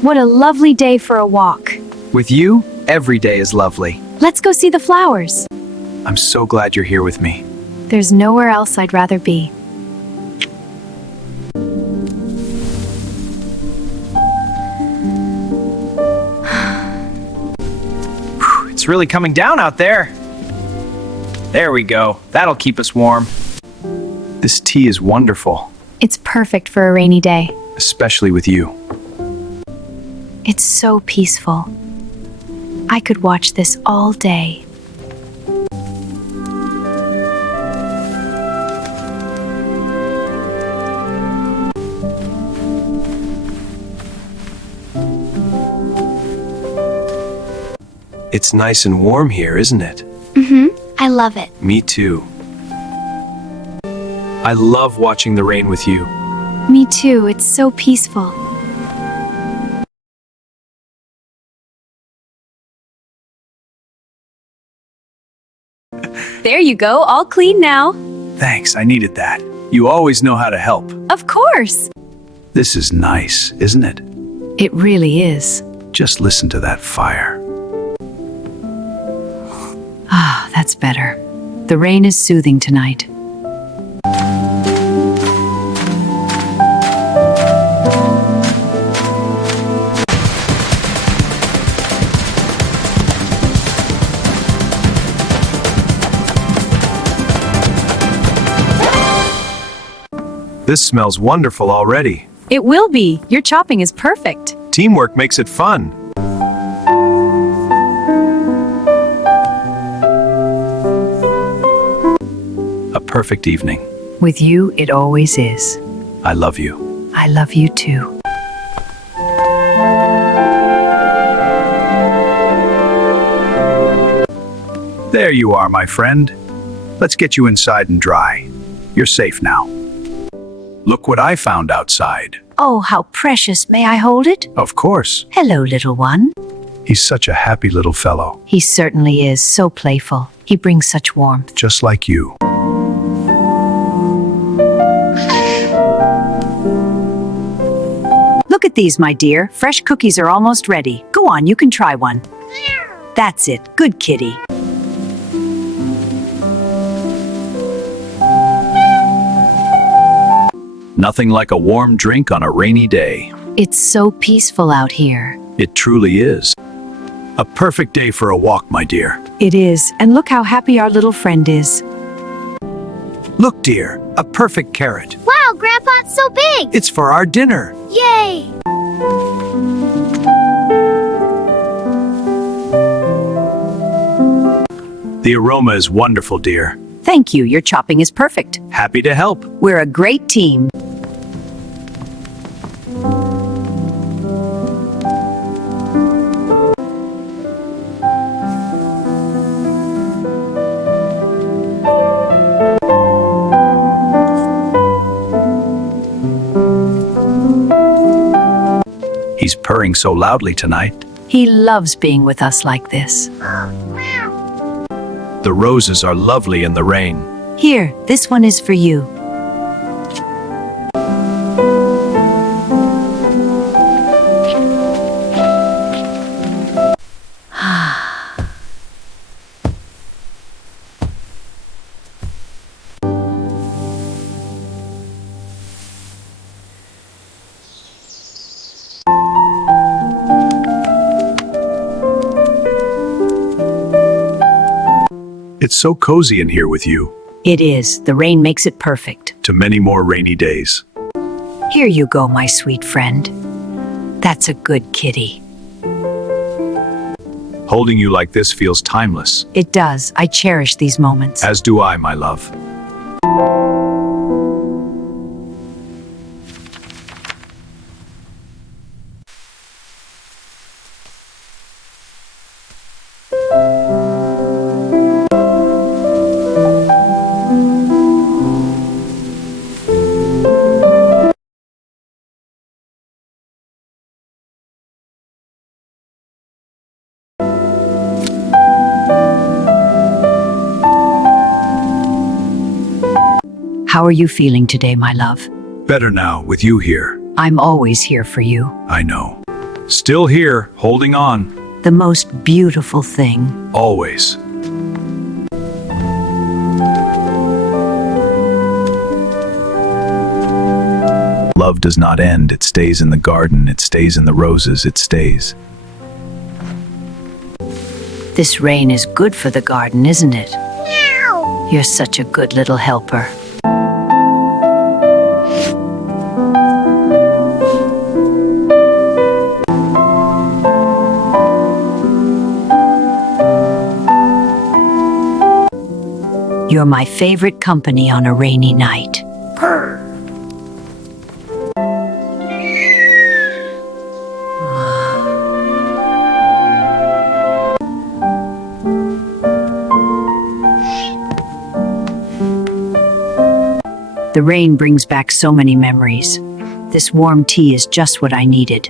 What a lovely day for a walk. With you, every day is lovely. Let's go see the flowers. I'm so glad you're here with me. There's nowhere else I'd rather be. It's really coming down out there. There we go. That'll keep us warm. This tea is wonderful, It's perfect for a rainy day. especially with you. It's so peaceful. I could watch this all day. It's nice and warm here, isn't it? I love it. Me too. I love watching the rain with you. Me too. It's so peaceful. There you go, all clean now. Thanks, I needed that. You always know how to help. Of course. This is nice, isn't it? It really is. Just listen to that fire. Ah, that's better. The rain is soothing tonight. This smells wonderful already. It will be. Your chopping is perfect. Teamwork makes it fun. A perfect evening. With you, it always is. I love you. I love you too. There you are, my friend. Let's get you inside and dry. You're safe now. Look what I found outside. Oh, how precious. May I hold it? Of course. Hello, little one. He's such a happy little fellow, He certainly is so playful. He brings such warmth. just like you. Look at these, my dear. Fresh cookies are almost ready. Go on, you can try one. That's it. Good kitty. Nothing like a warm drink on a rainy day. It's so peaceful out here. It truly is. A perfect day for a walk, my dear. It is. And look how happy our little friend is. Look, dear, a perfect carrot. Wow, Grandpa, it's so big! It's for our dinner. Yay! The aroma is wonderful, dear. Thank you. Your chopping is perfect. Happy to help. We're a great team. He's purring so loudly tonight. He loves being with us like this. The roses are lovely in the rain. Here, this one is for you. It's so cozy in here with you. It is. The rain makes it perfect. To many more rainy days. Here you go, my sweet friend. That's a good kitty. Holding you like this feels timeless. It does. I cherish these moments. As do I, my love. How are you feeling today, my love? Better now, with you here. I'm always here for you. I know. Still here, holding on. The most beautiful thing. Always. Love does not end. It stays in the garden. It stays in the roses. It stays. This rain is good for the garden, isn't it? Meow. You're such a good little helper. You're my favorite company on a rainy night. Purr. The rain brings back so many memories. This warm tea is just what I needed.